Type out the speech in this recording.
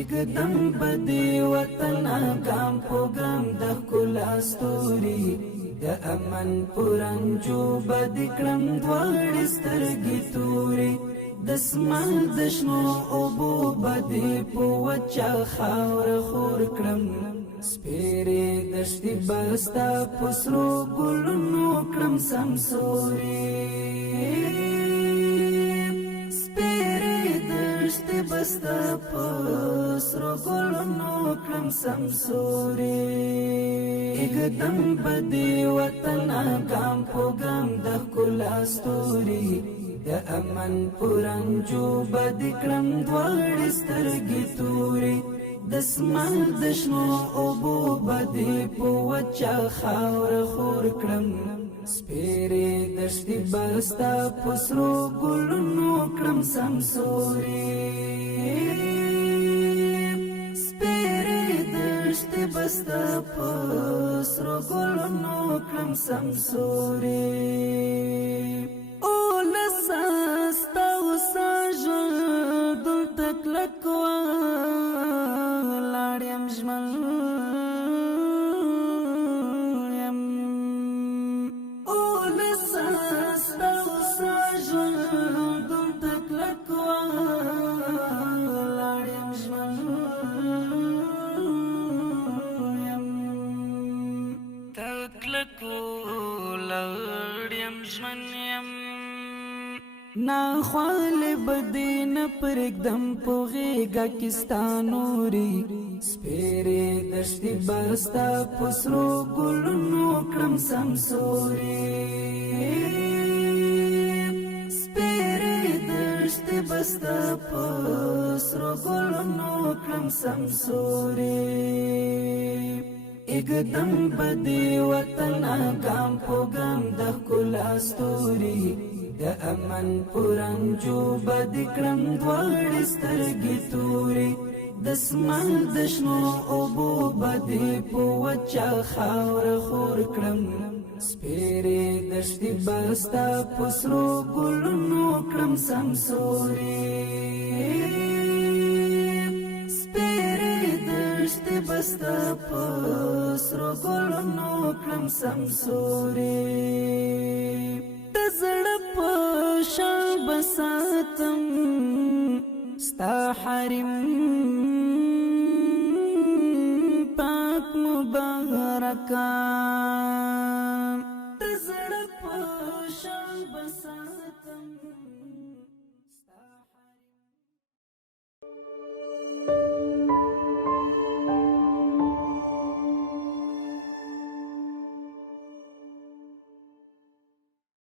اقدم بدی وطن ګام په ګام د ښکلا ستوري د امن پرنجو بد کړم دواړې سترګې توري د اسمان د شنو اوبو بدې په وچه خاوره خور کړم سپېرې دښتې بستا په سرو ګلونو کړم سمسوري بستا پسرو گلونو کړم سمسوري اقدم بدی وطن ګام په ګام د ښکلا ستوري د امن پرنجو بد کړم دواړې سترګې توري د اسمان د شنو اوبو بدې په وچه خاوره خور کړم سپېرې دښتې بستا پسرو ګلونو کړم سمسوري سپېرې دښتې بستا پسرو ګلونو کړم سمسوري اولسه ستا وسه ژوند دلته کلک ولاړ یم ژمن نا خوال بدین پر اکدم پو غیگا کستانوری سپیره دشتی بستا پسرو گلونو کرم سمسوری سپیره دشتی بستا پسرو گلونو کرم سمسوری اقدم بدی وطن ګام په ګام د ښکلا ستوري د امن پرنجو بد کړم دواړې سترګې توري د اسمان د شنو اوبو بدې په وچه خاوره خور کړم سپېرې دښتې بستا په سرو ګلونو کړم سمسوري دشتې بستا پسرو ګلونو کړم سمسوري د زړه په شان بساتم ستا حرم پاک مبارکه د زړه په شان